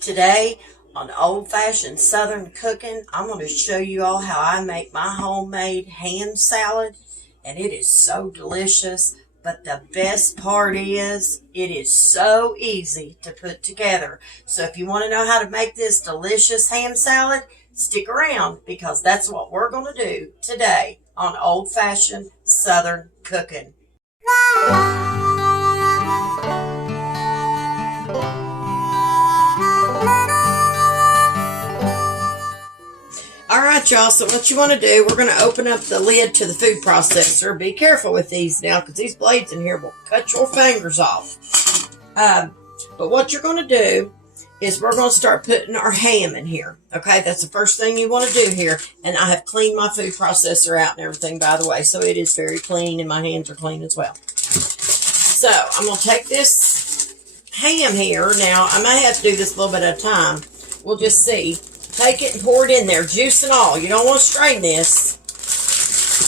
Today on old-fashioned Southern cooking, I'm going to show you all how I make my homemade ham salad, and it is so delicious. But the best part is it is so easy to put together. So if you want to know how to make this delicious ham salad, stick around because that's what we're going to do today on old-fashioned Southern cooking. Alright y'all, so what you want to do, we're going to open up the lid to the food processor. Be careful with these now because these blades in here will cut your fingers off. But what you're going to do is we're going to start putting our ham in here. Okay, that's the first thing you want to do here. And I have cleaned my food processor out and everything, by the way. So it is very clean and my hands are clean as well. So I'm going to take this ham here. Now, I may have to do this a little bit at a time. We'll just see. Take it and pour it in there, juice and all. You don't want to strain this.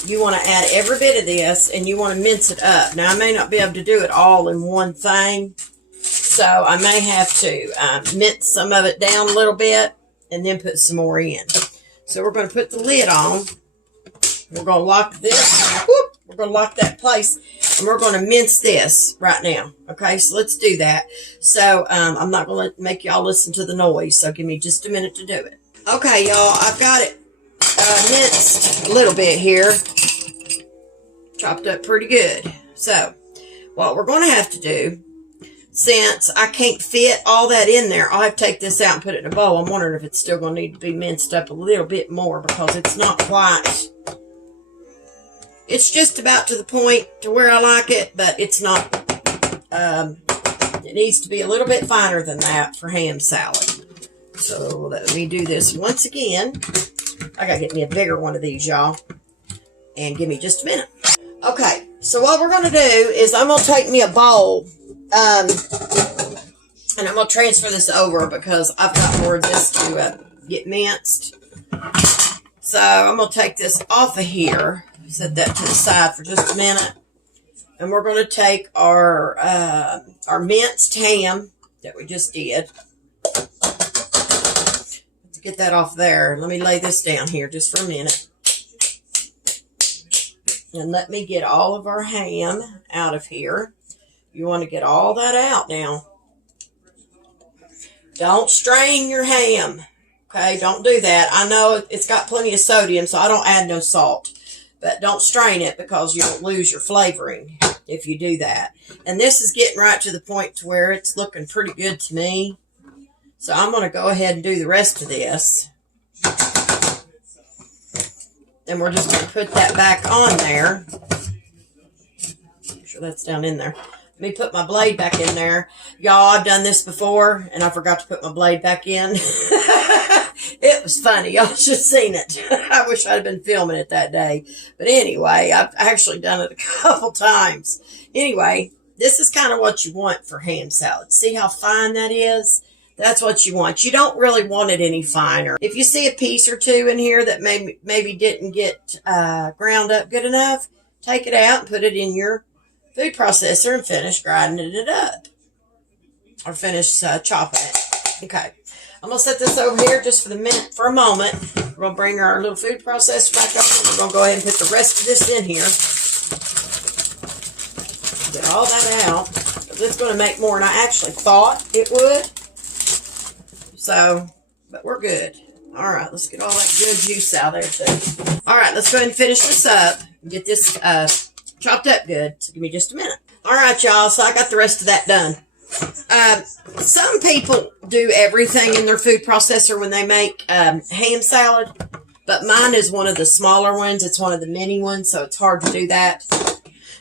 You want to add every bit of this, and you want to mince it up. Now, I may not be able to do it all in one thing, so I may have to mince some of it down a little bit and then put some more in. So we're going to put the lid on. We're going to lock this. Whoop, we're going to lock that place, and we're going to mince this right now. Okay, so let's do that. So I'm not going to make y'all listen to the noise, so give me just a minute to do it. Okay, y'all, I've got it minced a little bit here. Chopped up pretty good. So what we're going to have to do, since I can't fit all that in there, I'll have to take this out and put it in a bowl. I'm wondering if it's still going to need to be minced up a little bit more because it's not quite... It's just about to the point to where I like it, but it's not... it needs to be a little bit finer than that for ham salad. So let me do this once again. I gotta get me a bigger one of these, y'all. And give me just a minute. Okay, so what we're gonna do is I'm gonna take me a bowl, and I'm gonna transfer this over because I've got more of this to get minced. So I'm gonna take this off of here. Set that to the side for just a minute. And we're gonna take our minced ham that we just did. Get that off there. Let me lay this down here just for a minute. And let me get all of our ham out of here. You want to get all that out now. Don't strain your ham. Okay, don't do that. I know it's got plenty of sodium, so I don't add no salt. But don't strain it because you'll lose your flavoring if you do that. And this is getting right to the point to where it's looking pretty good to me. So I'm going to go ahead and do the rest of this. Then we're just going to put that back on there. Make sure that's down in there. Let me put my blade back in there. Y'all, I've done this before, and I forgot to put my blade back in. It was funny. Y'all should have seen it. I wish I'd have been filming it that day. But anyway, I've actually done it a couple times. Anyway, this is kind of what you want for ham salad. See how fine that is? That's what you want. You don't really want it any finer. If you see a piece or two in here that maybe didn't get ground up good enough, take it out and put it in your food processor and finish grinding it up. Or finish chopping it. Okay. I'm going to set this over here just for a moment. We're going to bring our little food processor back up. We're going to go ahead and put the rest of this in here. Get all that out. It's going to make more than I actually thought it would. So, but we're good. All right, let's get all that good juice out there too. All right, let's go ahead and finish this up and get this chopped up good. So give me just a minute. All right, y'all, so I got the rest of that done. Some people do everything in their food processor when they make ham salad, but mine is one of the smaller ones. It's one of the mini ones, so it's hard to do that.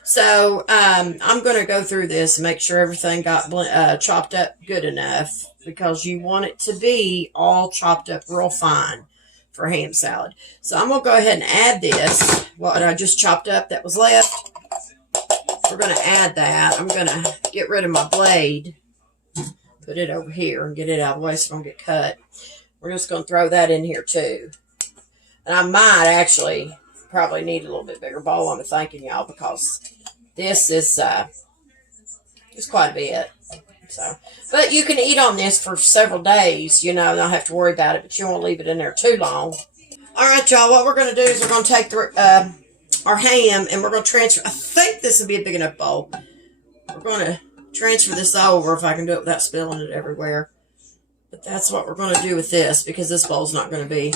So I'm going to go through this and make sure everything got chopped up good enough because you want it to be all chopped up real fine for ham salad. So I'm going to go ahead and add this, what I just chopped up that was left. We're going to add that. I'm going to get rid of my blade, put it over here and get it out of the way so it don't get cut. We're just going to throw that in here too. And I might actually probably need a little bit bigger bowl. I'm thanking y'all because this is quite a bit. So, but you can eat on this for several days, you know, not have to worry about it, but you won't leave it in there too long. All right, y'all, what we're going to do is we're going to take our ham and we're going to transfer. I think this will be a big enough bowl. We're going to transfer this over if I can do it without spilling it everywhere. But that's what we're going to do with this because this bowl's not going to be.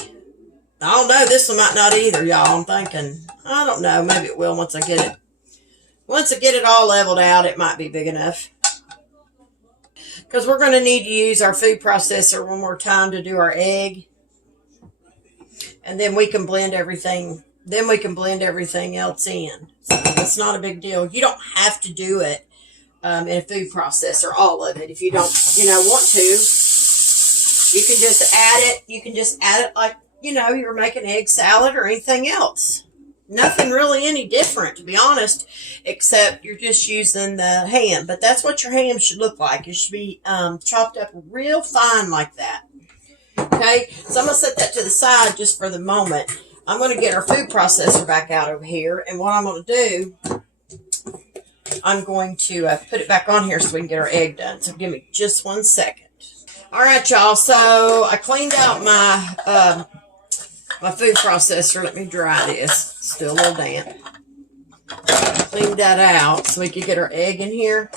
I don't know. This one might not either, y'all. I'm thinking. I don't know. Maybe it will once I get it. Once I get it all leveled out, it might be big enough. Because we're going to need to use our food processor one more time to do our egg. And then we can blend everything. Then we can blend everything else in. So it's not a big deal. You don't have to do it in a food processor, all of it. If you don't, want to, you can just add it. You can just add it like, you're making egg salad or anything else. Nothing really any different, to be honest, except you're just using the ham. But that's what your ham should look like. It should be chopped up real fine like that. Okay, so I'm going to set that to the side just for the moment. I'm going to get our food processor back out over here. And what I'm going to do, I'm going to put it back on here so we can get our egg done. So give me just 1 second. All right, y'all. So I cleaned out my my food processor. Let me dry this. It's still a little damp. Cleaned that out so we can get our egg in here.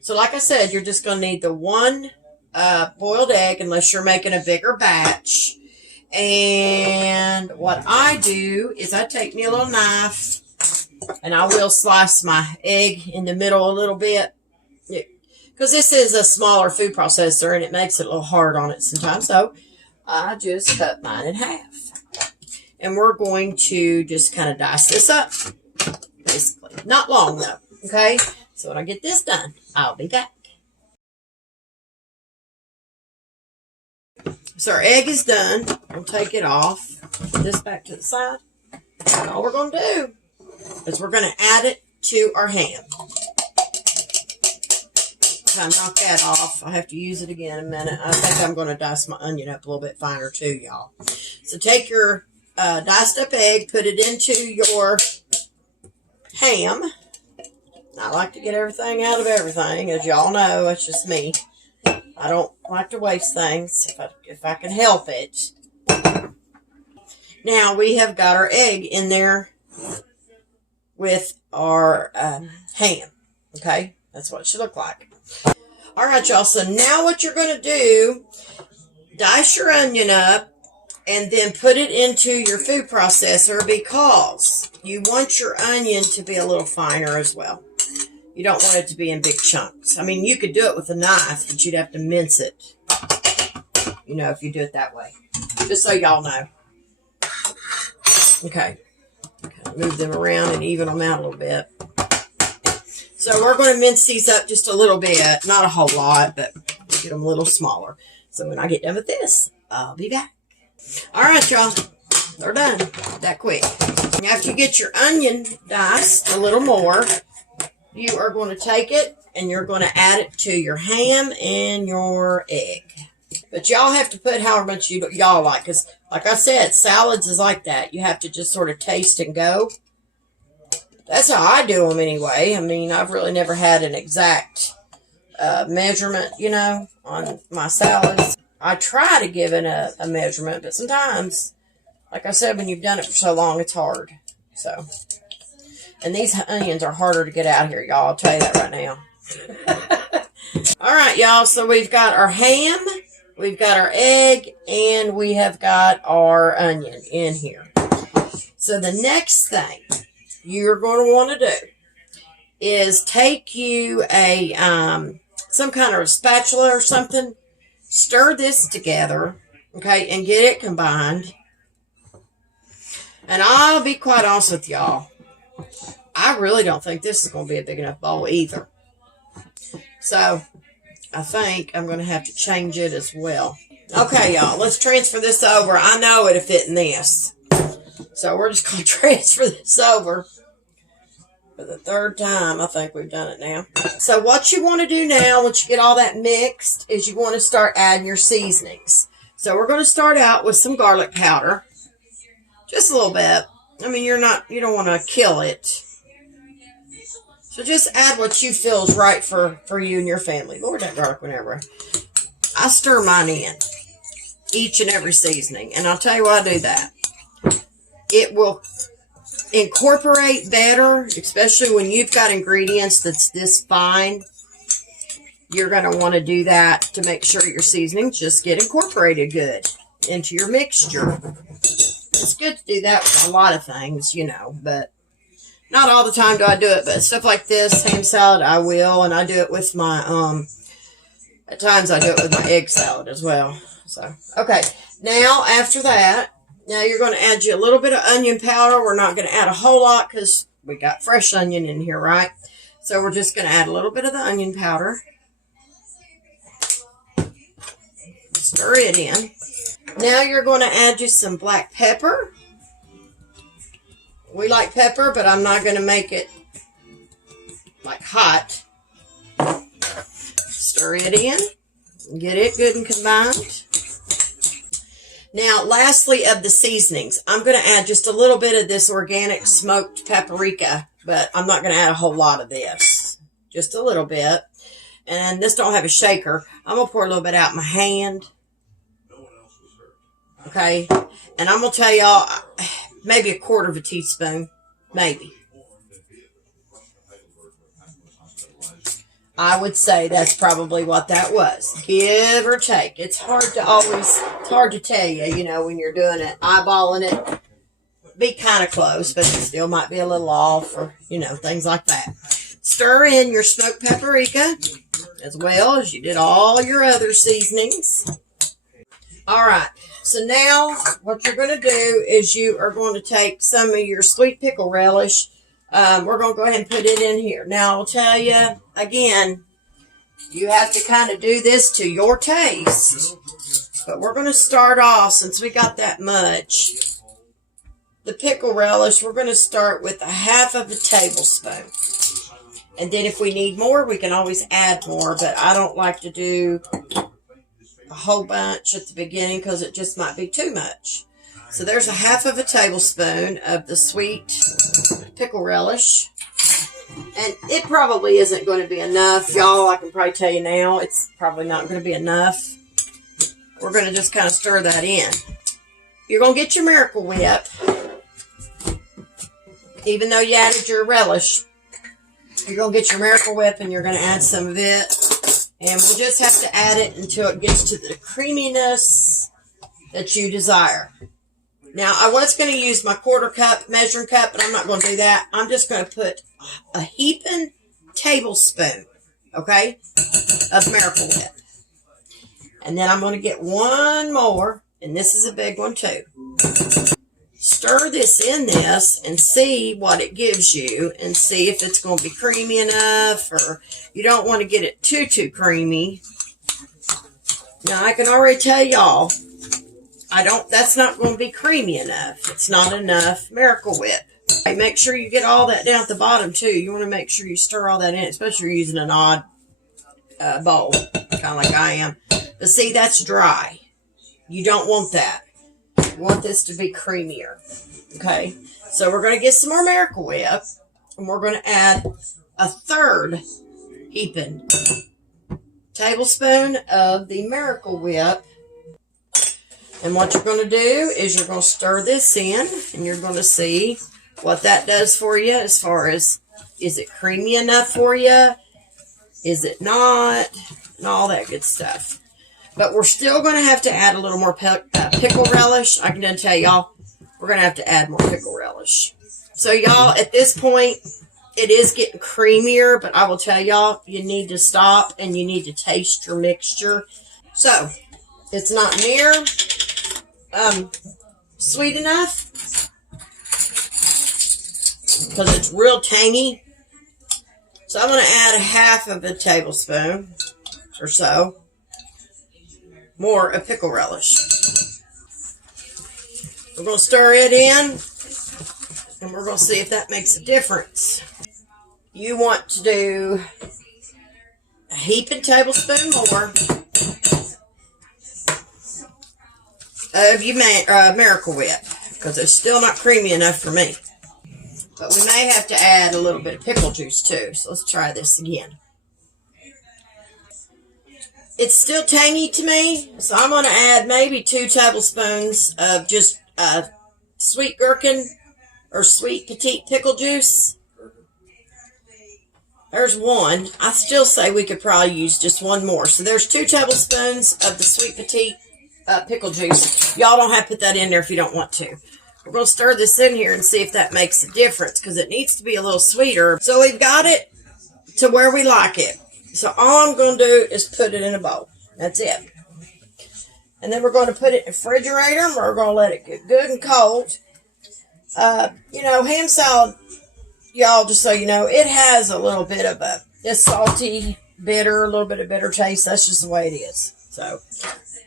So like I said, you're just going to need the one boiled egg unless you're making a bigger batch. And what I do is I take me a little knife and I will slice my egg in the middle a little bit. Because this is a smaller food processor and it makes it a little hard on it sometimes. So I just cut mine in half. And we're going to just kind of dice this up, basically. Not long, though, okay? So when I get this done, I'll be back. So our egg is done. We'll take it off. Put this back to the side. And all we're going to do is we're going to add it to our ham. Kind of knock that off. I have to use it again in a minute. I think I'm going to dice my onion up a little bit finer, too, y'all. So take your diced up egg, put it into your ham. I like to get everything out of everything, as y'all know. It's just me. I don't like to waste things if I can help it. Now we have got our egg in there with our ham. Okay, that's what it should look like. All right, y'all. So now what you're going to do, dice your onion up. And then put it into your food processor because you want your onion to be a little finer as well. You don't want it to be in big chunks. I mean, you could do it with a knife, but you'd have to mince it. If you do it that way. Just so y'all know. Okay. Move them around and even them out a little bit. So we're going to mince these up just a little bit. Not a whole lot, but get them a little smaller. So when I get done with this, I'll be back. All right, y'all. They're done. That quick. After you get your onion diced a little more, you are going to take it and you're going to add it to your ham and your egg. But y'all have to put however much y'all like. Because, like I said, salads is like that. You have to just sort of taste and go. That's how I do them anyway. I mean, I've really never had an exact measurement, on my salads. I try to give it a measurement, but sometimes, like I said, when you've done it for so long, it's hard. So, and these onions are harder to get out of here, y'all. I'll tell you that right now. All right, y'all. So we've got our ham, we've got our egg, and we have got our onion in here. So the next thing you're going to want to do is take you a some kind of a spatula or something. Stir this together, okay, and get it combined. And I'll be quite honest with y'all. I really don't think this is going to be a big enough bowl either. So, I think I'm going to have to change it as well. Okay, y'all, let's transfer this over. I know it'll fit in this. So, we're just going to transfer this over. For the third time, I think we've done it now. So what you want to do now, once you get all that mixed, is you want to start adding your seasonings. So we're going to start out with some garlic powder. Just a little bit. I mean, you don't want to kill it. So just add what you feel is right for you and your family. Lord, that garlic whenever. I stir mine in. Each and every seasoning. And I'll tell you why I do that. It will incorporate better, especially when you've got ingredients that's this fine. You're going to want to do that to make sure your seasonings just get incorporated good into your mixture. It's good to do that with a lot of things, you know, but not all the time do I do it. But stuff like this, ham salad, I will. And I do it with my, at times I do it with my egg salad as well. So, okay. Now, after that, now you're going to add you a little bit of onion powder. We're not going to add a whole lot because we got fresh onion in here, right? So we're just going to add a little bit of the onion powder. Stir it in. Now you're going to add you some black pepper. We like pepper, but I'm not going to make it like hot. Stir it in. Get it good and combined. Now, lastly of the seasonings, I'm going to add just a little bit of this organic smoked paprika, but I'm not going to add a whole lot of this. Just a little bit. And this don't have a shaker. I'm going to pour a little bit out in my hand. Okay. And I'm going to tell y'all, maybe a quarter of a teaspoon. Maybe. I would say that's probably what that was. Give or take. It's hard to tell you, you know, when you're doing it. Eyeballing it. Be kind of close, but it still might be a little off or, you know, things like that. Stir in your smoked paprika as well as you did all your other seasonings. All right. So now what you're going to do is you are going to take some of your sweet pickle relish. We're going to go ahead and put it in here. Now, I'll tell you, again, you have to kind of do this to your taste. But we're going to start off, since we got that much, the pickle relish, we're going to start with 1/2 of a tablespoon. And then if we need more, we can always add more. But I don't like to do a whole bunch at the beginning because it just might be too much. So there's 1/2 of a tablespoon of the sweet pickle relish. And it probably isn't going to be enough. Y'all, I can probably tell you now, it's probably not going to be enough. We're going to just kind of stir that in. You're going to get your Miracle Whip. Even though you added your relish, you're going to get your Miracle Whip and you're going to add some of it. And we'll just have to add it until it gets to the creaminess that you desire. Now, I was going to use my 1/4 cup measuring cup, but I'm not going to do that. I'm just going to put a heaping tablespoon, okay, of Miracle Whip. And then I'm going to get one more, and this is a big one too. Stir this in this and see what it gives you and see if it's going to be creamy enough, or you don't want to get it too creamy. Now, I can already tell y'all, that's not going to be creamy enough. It's not enough Miracle Whip. Okay, make sure you get all that down at the bottom too. You want to make sure you stir all that in, especially if you're using an odd bowl, kind of like I am. But see, that's dry. You don't want that. You want this to be creamier. Okay, so we're going to get some more Miracle Whip, and we're going to add 1/3 heaping tablespoon of the Miracle Whip. And what you're going to do is you're going to stir this in, and you're going to see what that does for you as far as, is it creamy enough for you? Is it not? And all that good stuff. But we're still going to have to add a little more pickle relish. I can tell y'all, we're going to have to add more pickle relish. So y'all, at this point, it is getting creamier, but I will tell y'all, you need to stop and you need to taste your mixture. So, it's not near sweet enough because it's real tangy. So I'm going to add 1/2 of a tablespoon or so more of pickle relish. We're going to stir it in and we're going to see if that makes a difference. You want to do a heaping tablespoon more of your Miracle Whip because it's still not creamy enough for me. But we may have to add a little bit of pickle juice too. So let's try this again. It's still tangy to me, so I'm going to add maybe 2 tablespoons of just sweet gherkin or sweet petite pickle juice. There's 1. I still say we could probably use just 1 more. So there's 2 tablespoons of the sweet petite pickle juice. Y'all don't have to put that in there if you don't want to. We're going to stir this in here and see if that makes a difference, because it needs to be a little sweeter. So we've got it to where we like it. So all I'm going to do is put it in a bowl. That's it. And then we're going to put it in the refrigerator, and we're going to let it get good and cold. Ham salad, y'all, just so you know, it has a little bit of a salty, bitter, a little bit of bitter taste. That's just the way it is. So,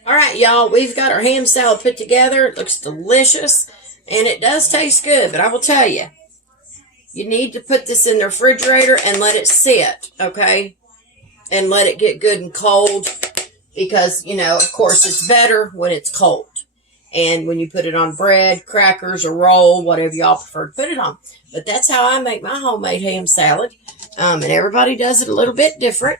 all right, y'all, we've got our ham salad put together. It looks delicious, and it does taste good. But I will tell you, you need to put this in the refrigerator and let it sit, okay? And let it get good and cold, because, of course, it's better when it's cold. And when you put it on bread, crackers, or roll, whatever y'all prefer to put it on. But that's how I make my homemade ham salad. And everybody does it a little bit different.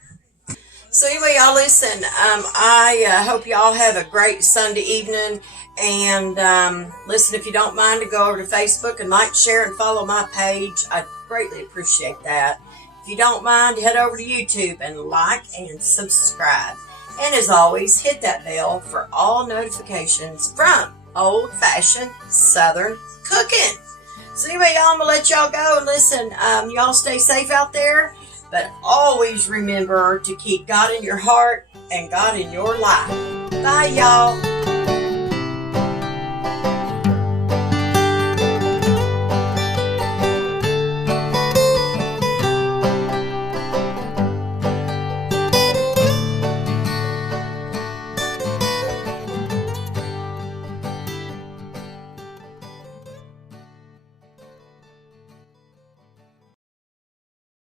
So anyway, y'all, listen, I hope y'all have a great Sunday evening. And listen, if you don't mind to go over to Facebook and like, share, and follow my page, I'd greatly appreciate that. If you don't mind, head over to YouTube and like and subscribe. And as always, hit that bell for all notifications from old-fashioned Southern cooking. So anyway, y'all, I'm going to let y'all go. And listen, y'all stay safe out there. But always remember to keep God in your heart and God in your life. Bye, y'all.